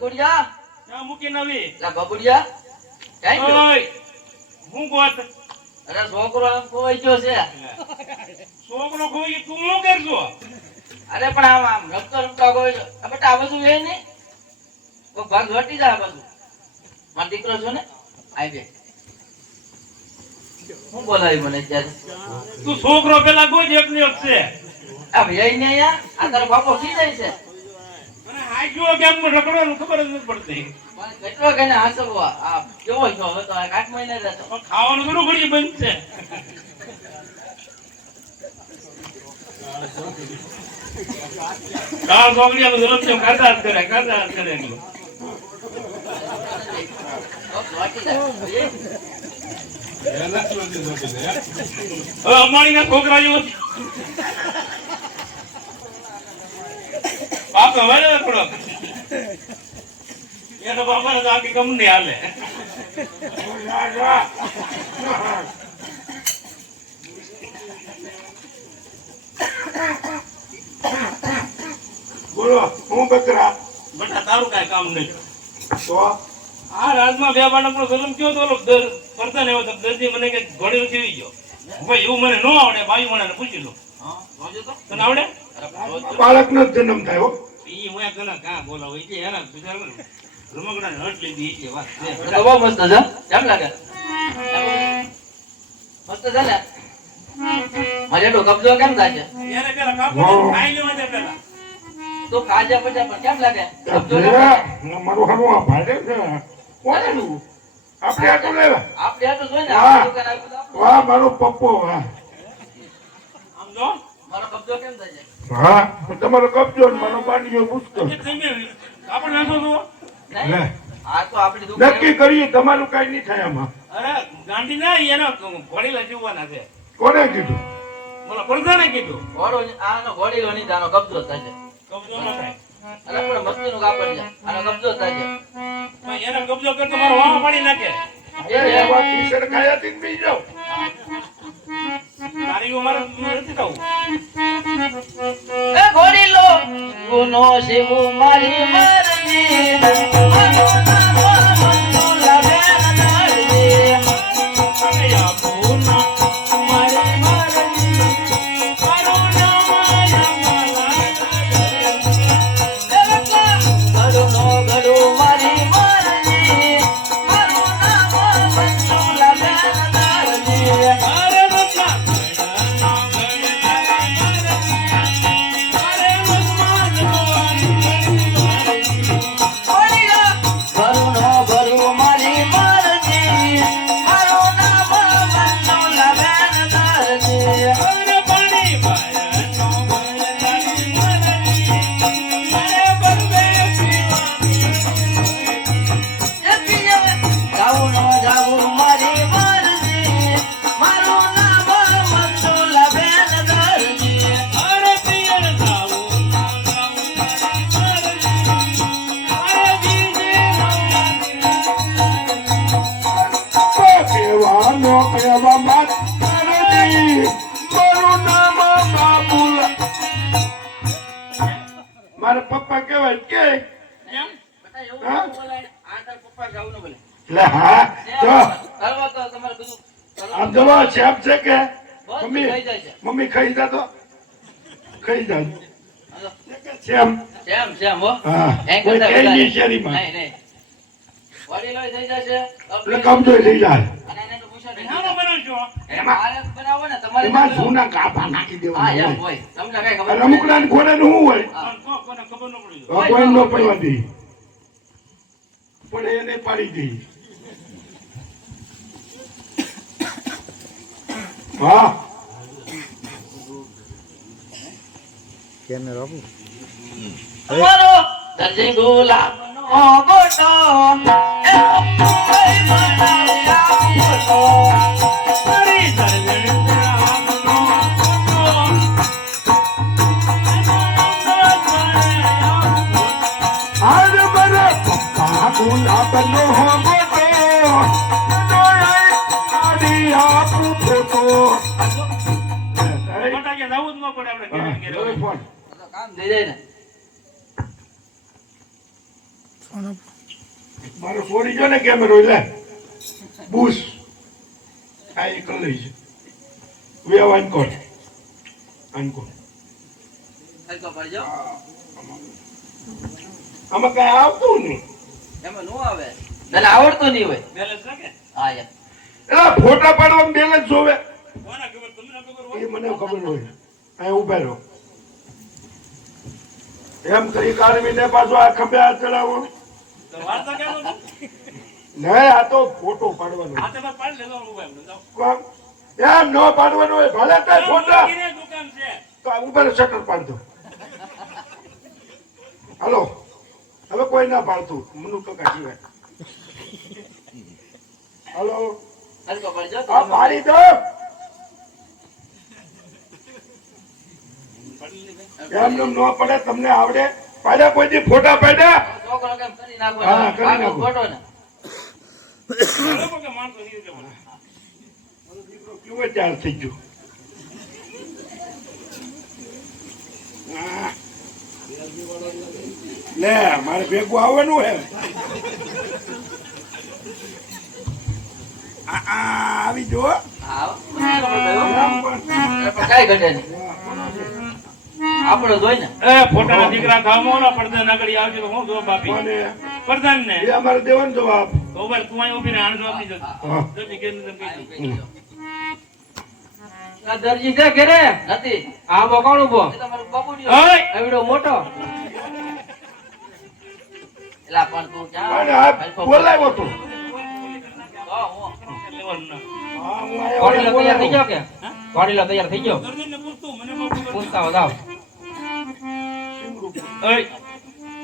ગગુડિયા ના મૂકી નવી લા ગગુડિયા ક્યાં ગયો? ઓય હું ગોત અરે છોકરો આમ ખોવાઈ ગયો છે. છોકરો કોઈ તું શું કરજો અરે પણ આમ રમતો રમતો ખોવાઈ ગયો. આ બેટા આ બાજુ એ નહીં કોઈ ભાગ હટી જાય. આ બાજુ મારો દીકરો છો ને આઈ બે હું બોલાવી મને ત્યારે તું છોકરો પેલા ગોત એકની એક છે આ ભાઈ ને અહીંયા આ તારો બાપો ખી જાય છે. અને હાજ્યો કેમ રખડવાનું ખબર જ નથી પડતી મને કેટલો કઈને હાંસવા આ કેવો છો હવે તો 8 મહિના રહેતો. પણ ખાવાનું થોડું ઘડી બંધ છે કાળ ચોકડીયા બધું રમતો કાઢા જ કરે એટલું. હવે અમારી છોકરા જેવો બાપ હવે થોડો એનો બાપા ને આખી કંપની હાલે બોલો હું બકરા બેટા તારું કઈ કામ નહીં તો આ રાજમાં બે બાળકનો જન્મ થયો તો કરતા ને એવો તો દર્દી મને કે ઘોડેલો થવી ગયો ભાઈ એવું મને ન આવડે બાયું મને પૂછી લો તને આવડે બાળકનો જ જન્મ થયો ઈ હું તને કાં બોલાવો એટલે એના બિચાર રમકડા હટ લીધી એટલે વાત તો બહુ મસ્ત છે. કેમ લાગે? મસ્ત છે ને? મારે એટલો કબજો કેમ થાય છે? એને પેલા કાપો ખાઈ લેવા દે પેલા તો ખાજા પછી પણ કેમ લાગે? કબજો કેમ ભેરા, લાગે? મારું હારું આ ભાડે છે કોનું આપણે આટલું લેવા આપણે આટલું જોઈ ને હા. આપણી દુકાન આવ્યું તો આપણું. વાહ મારો પપ્પો વાહ આમ જો મારો કબજો કેમ થાય છે? હા તમારો કબજો ને મારો બાંધ્યો પુસ્તક કે તમે કાપડ નાખો છો નહીં? લે. આ તો આપણી દુકાન નક્કી કરીએ તમારું કઈ નહીં થાય આમાં અરે ગાંધી ના એનો ઘોડીલા જીવવાના છે કોને કીધું બોલો પ્રધાને કીધું ઘોડો આનો ઘોડીલો નહીં તો આનો કબજો થાય છે. કબજો ન થાય અને પણ મસ્તીનું કાપડ છે. આનો કબજો થાય છે. પણ એનો કબજો કરતો મારો વાહ પાડી નાખે એ રે. એવા ટી-શર્ટ ખાયા થી પી જાઓ તારી ઉંમર નથી થવું એ ઘોડીલો ગુનો શિવ મારી મરજી મારો નામ મંજુ લાગે નરજી. ઘડુનો ઘડુ મારી મરજી મારું નામ મંજુ લાગે નરજી. ઘરુનો ઘરુ મારી મરજી મારું નામ મંજુ લાગે નરજી. જાઉનો જાઉ મારી મરજી મારું નામ મંજુ લાગે નરજી. કહેવાનો કહેવા માતાજી મારું નામ બાબુલા મારા પપ્પા કહેવાય કે એમ બેટા એવું હા? ન બોલાય. આ તાર પપ્પા જાઉં ન બોલે. લે હા જો કરવા તો તમારે બધું કરવા આમ જવા છેપ છે કે બસ મમ્મી થઈ જાય છે. મમ્મી ખાઈ જા તો ખાઈ જા હાલો. છેમ જેમ હો. હા એમ કોઈ કરતા કઈ વધારે. નહીં શેરીમાં નહીં, નહીં. વડીલો થઈ જશે. એટલે કબજો થઈ જાય અને એને તો પૂછો નહીં. નાનો બનાવજો એમાં આરસ બનાવો ને તમારે એમાં બનાવો. જૂના કાપા નાખી હા એમ દેવાના હોય. તમને કઈ ખબર હોય રમકડા ને ઘોડે નું શું હોય હા. પણ કોને ખબર ન પડી હવે કોઈ નો પડવા દે પણ એને પાડી દઈ હા તમારો દરજી ગુલાબનો ગોટો એ કોઈ બનાવી આપો. મારી દર્જન આપનો આજ મારા પપ્પા ગુલાબનો ગોટો આડી આપું ફોટો ફટાકે જવું જ ન પડે આપણે ઘરે ઘરે ફોન તો કામ થઈ જાય ને. મારો છોડી જો ને કેમેરો લે બુશ આ એક લઈ છે વેવ આનકોટ હલકો પડજો. આમાં કઈ આવતું નહીં એમાં નો આવે. તને આવડતું નહીં હોય. બેલેન્સ રાખે હા યાર. એલા ફોટા પાડવામાં બેલેન્સ જોવે કોના ખબર તમને ખબર હોય એ મને ખબર હોય અહીં ઉભા રહો એમ કરી કાઢવીને પાછો આ ખંભે હાથ ચડાવો તો વાર્તા કેમ હતું નહીં આ તો ફોટો પાડવાનો હાથે પર પાડી લેજો મોબાઈલ જાઓ કોણ એમ ન પાડવાનો હોય ભલે કઈ ફોટા કિને દુકાન છે તો આ ઉપર શટર પાડ દો હાલો હવે કોઈ ના પાડતું મનુ કાકા સિવાય હાલો હલકો પડજો. આ પાડી દો એમ ન પડે તમને આવડે પાડ્યા કોઈ દી ફોટા પાડ્યા છોકરો કેમ કરી નાખો. હા, કરી આગળ નાખો. ખોટો ને. લોકો કે માણસો ની રીતે મને કેવો ચાલ થઈ ગયો આ. લે મારે ભેગું આવવાનું હે આવી જો હા. એમ પણ. પણ કાંઈ ઘટે નહીં. આપણો જ હોય ને. એ ફોટાના દીકરા ગામો ના પડદા નગડી આવજો તો હું જવાબ આપી કોને? પ્રધાન ને એ અમારે દેવાનો જવાબ તો ભાઈ તું અહીં ઉભી રહે આને જવાબ નહીં હા. જતી કેમ તેમ કહી દઉં. આ દરજી છે ઘરે? નથી. આ કોણ ઉભો એ તો મારો બાપુડિયો. ઓય એવડો મોટો એલા પણ તું ક્યાં? અને આ બોલાવ્યો તો હું. લેવાનું ના. હા, હું આયો વાડીલો તૈયાર થઈ બોલાવ્યો. ગયો કે વાડીલો તૈયાર થઈ ગયો દર્દીને પૂછતું મને બહુ ખબર પૂછતા વધાવ ઓય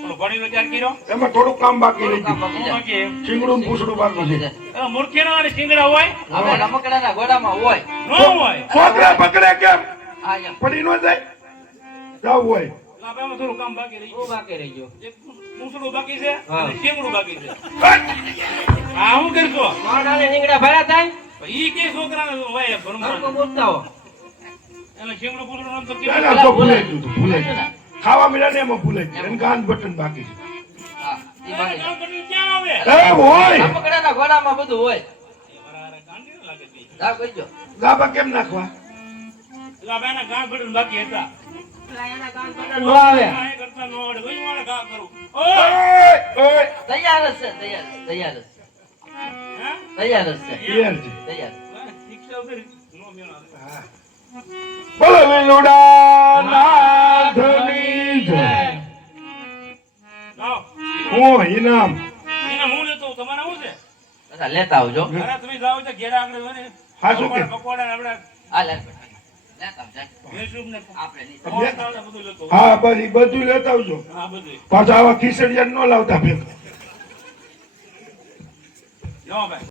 ઓલો ભણીનો ત્યાર કર્યો એમાં થોડું કામ બાકી રહી કામ ગયું બાકી છે. બાકી ચીંગડું ને પૂછડું બાકી છે એ મૂર્ખીનો અને શિંગડા હોય આપણે રમકડાના ઘોડામાં હોય. ન હોય છોકરા પકડે કેમ આ એમ. પડી ન જાય જાવ હોય લાભામાં થોડું કામ બાકી રહી શું બાકી રહી ગયો એક મૂસડું બાકી છે હા. અને શિંગડું બાકી છે આ હું કરશો માડાને નીંગડા ભર્યા થાય ઈ કે છોકરાને હોય ભણવા હરકો પૂછતા હો એટલે શિંગડું પૂરું નામ તો ના, કેવું ના, તો ભૂલાઈ ગયું હતું, ભૂલાઈ ગયું. ખાવા મળ્યા ને એમાં ભૂલાઈ ગયું. એને ગાન બટન બાકી છે. હા, ઈ બાકી. કામ કરીને ક્યાં આવે એ હોય રમકડાના ઘોડામાં બધું હોય. એ વરારે ગાંડી ન લાગે તી. જા કહેજો. ગાભા કેમ નાખવા લાભાના ગાં ભરીને બાકી હતા નો આવે કાંઈ કરતા ન આવડે ભાઈ મારે ઘા કરું ઓય ઓય, ઓય. તૈયાર જ છે, તૈયાર જ છે. હા તૈયાર જ છે. યાર છે. તૈયાર. શિક્ષા કરી નો મેળ આવે બોલો વેલુડા નાથની જય. લાવ હું ઇનામ એને હું લેતો હોઉં. તમારે આવું છે બધા લેતા આવજો. અરે તમે જાઓ તો ઘેરા આગળ હોય ને હા, શું કે? પકોડા ને આપણે આ લે. લેતા આવજો. ભેંસું ને આપણે નહીં. પકોડા બધું લેતો હોઉં. હા બસ ઈ બધું લેતા આવજો હા બધું પાછા આવા ખીચડિયા ન લાવતા ભેગા જાઓ ભાઈ